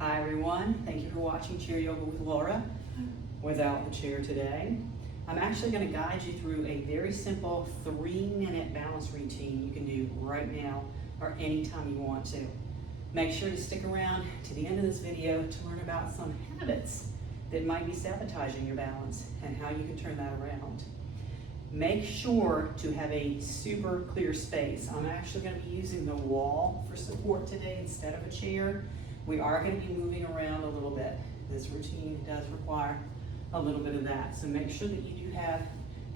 Hi everyone, thank you for watching Chair Yoga with Laura without the chair today. I'm actually going to guide you through a very simple 3-minute balance routine you can do right now or anytime you want to. Make sure to stick around to the end of this video to learn about some habits that might be sabotaging your balance and how you can turn that around. Make sure to have a super clear space. I'm actually going to be using the wall for support today instead of a chair. We are going to be moving around a little bit. This routine does require a little bit of that. So make sure that you do have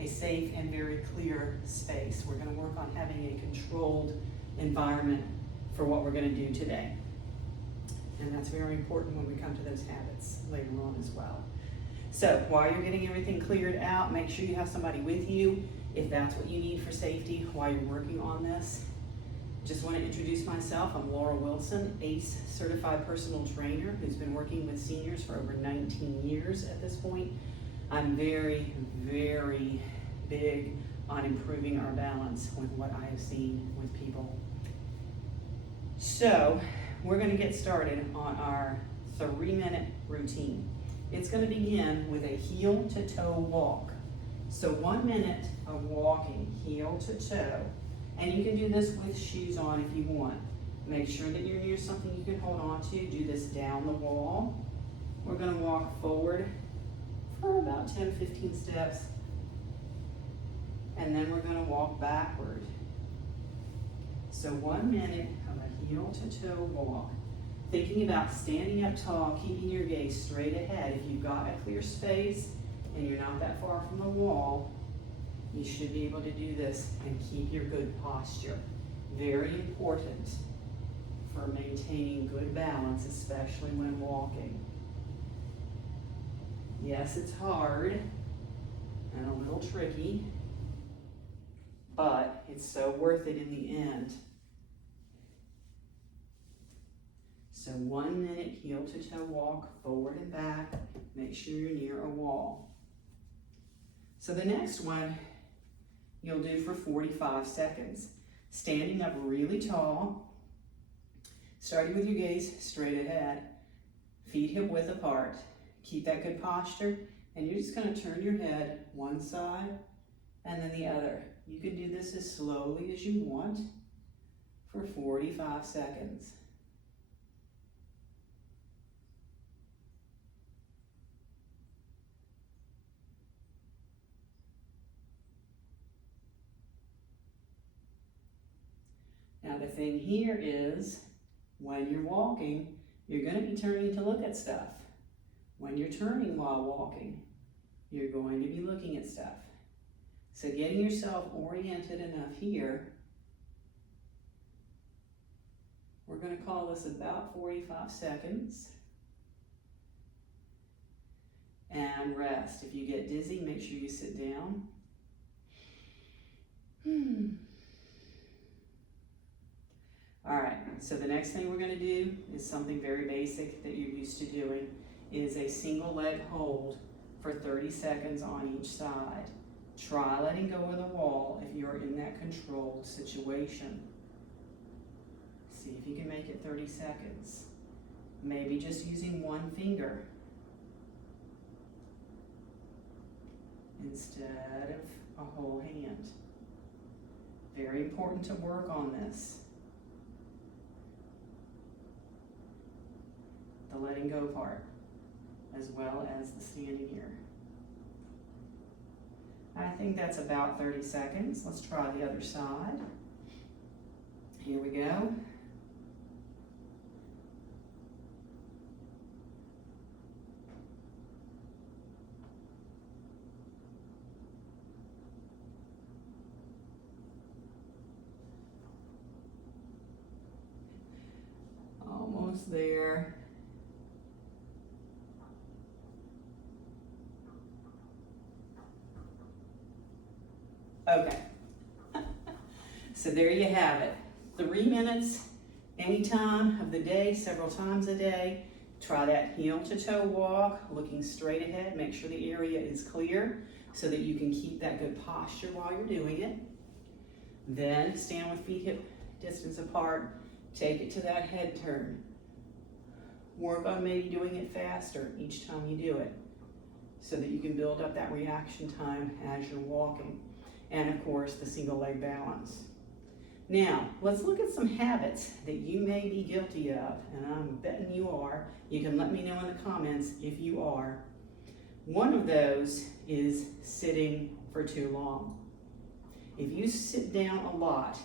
a safe and very clear space. We're going to work on having a controlled environment for what we're going to do today. And that's very important when we come to those habits later on as well. So while you're getting everything cleared out, make sure you have somebody with you if that's what you need for safety while you're working on this. Just want to introduce myself. I'm Laura Wilson, ACE certified personal trainer who's been working with seniors for over 19 years at this point. I'm very, very big on improving our balance with what I have seen with people. So we're going to get started on our 3-minute routine. It's going to begin with a heel to toe walk. So 1 minute of walking heel to toe. And you can do this with shoes on if you want. Make sure that you're near something you can hold on to. Do this down the wall. We're going to walk forward for about 10-15 steps. And then we're going to walk backward. So 1 minute of a heel to toe walk. Thinking about standing up tall, keeping your gaze straight ahead. If you've got a clear space and you're not that far from the wall, you should be able to do this and keep your good posture. Very important for maintaining good balance, especially when walking. Yes, it's hard and a little tricky, but it's so worth it in the end. So 1 minute heel to toe walk, forward and back. Make sure you're near a wall. So the next one you'll do for 45 seconds. Standing up really tall, starting with your gaze straight ahead, feet hip width apart. Keep that good posture, and you're just going to turn your head one side and then the other. You can do this as slowly as you want for 45 seconds. Now the thing here is, when you're walking, you're going to be turning to look at stuff. When you're turning while walking, you're going to be looking at stuff. So getting yourself oriented enough here, we're going to call this about 45 seconds. And rest. If you get dizzy, make sure you sit down. All right, so the next thing we're going to do is something very basic that you're used to doing, is a single leg hold for 30 seconds on each side. Try letting go of the wall if you're in that controlled situation. See if you can make it 30 seconds. Maybe just using one finger instead of a whole hand. Very important to work on this. The letting go part, as well as the standing here. I think that's about 30 seconds. Let's try the other side. Here we go. Almost there. Okay, so there you have it. 3 minutes, any time of the day, several times a day. Try that heel to toe walk, looking straight ahead. Make sure the area is clear so that you can keep that good posture while you're doing it. Then stand with feet hip distance apart. Take it to that head turn. work on maybe doing it faster each time you do it so that you can build up that reaction time as you're walking. And of course, the single leg balance. Now, let's look at some habits that you may be guilty of, and I'm betting you are. You can let me know in the comments if you are. One of those is sitting for too long. If you sit down a lot,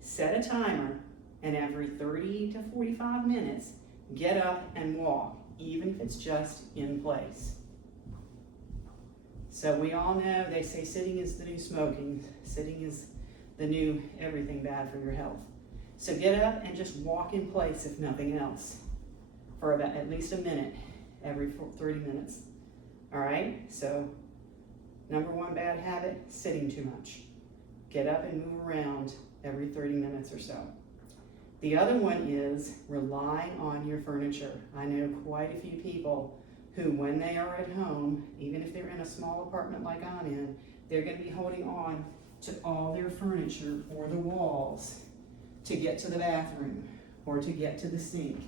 set a timer, and every 30 to 45 minutes, get up and walk, even if it's just in place. So we all know, they say sitting is the new smoking. Sitting is the new everything bad for your health. So get up and just walk in place, if nothing else, for about at least a minute every 30 minutes. All right, so number one bad habit, sitting too much. Get up and move around every 30 minutes or so. The other one is relying on your furniture. I know quite a few people who, when they are at home, even if they're in a small apartment like I'm in, they're going to be holding on to all their furniture or the walls to get to the bathroom or to get to the sink,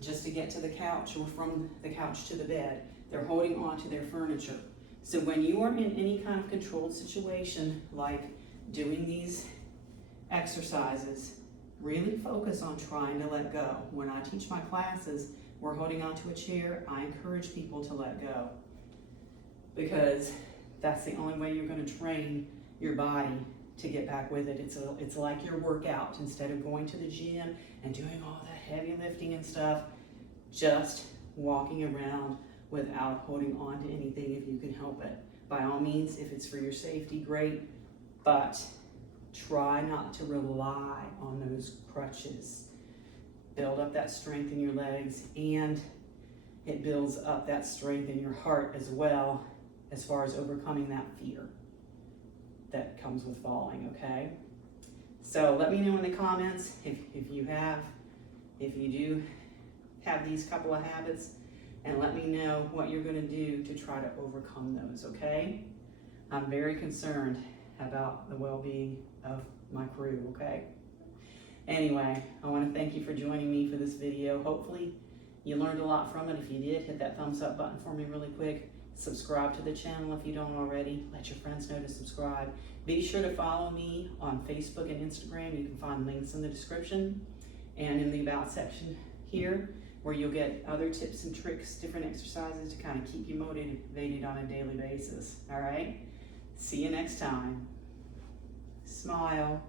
just to get to the couch or from the couch to the bed. They're holding on to their furniture. So when you are in any kind of controlled situation, like doing these exercises, really focus on trying to let go. When I teach my classes, we're holding onto a chair, I encourage people to let go, because that's the only way you're going to train your body to get back with it. It's like your workout. Instead of going to the gym and doing all that heavy lifting and stuff, just walking around without holding on to anything if you can help it. By all means, if it's for your safety, great, but try not to rely on those crutches. Build up that strength in your legs, and it builds up that strength in your heart as well, as far as overcoming that fear that comes with falling, okay? So let me know in the comments if you do have these couple of habits, and let me know what you're gonna do to try to overcome those, okay? I'm very concerned about the well-being of my crew, okay? Anyway, I want to thank you for joining me for this video. Hopefully you learned a lot from it. If you did, hit that thumbs up button for me really quick. Subscribe to the channel if you don't already. Let your friends know to subscribe. Be sure to follow me on Facebook and Instagram. You can find links in the description and in the About section here, where you'll get other tips and tricks, different exercises to kind of keep you motivated on a daily basis. All right? See you next time. Smile.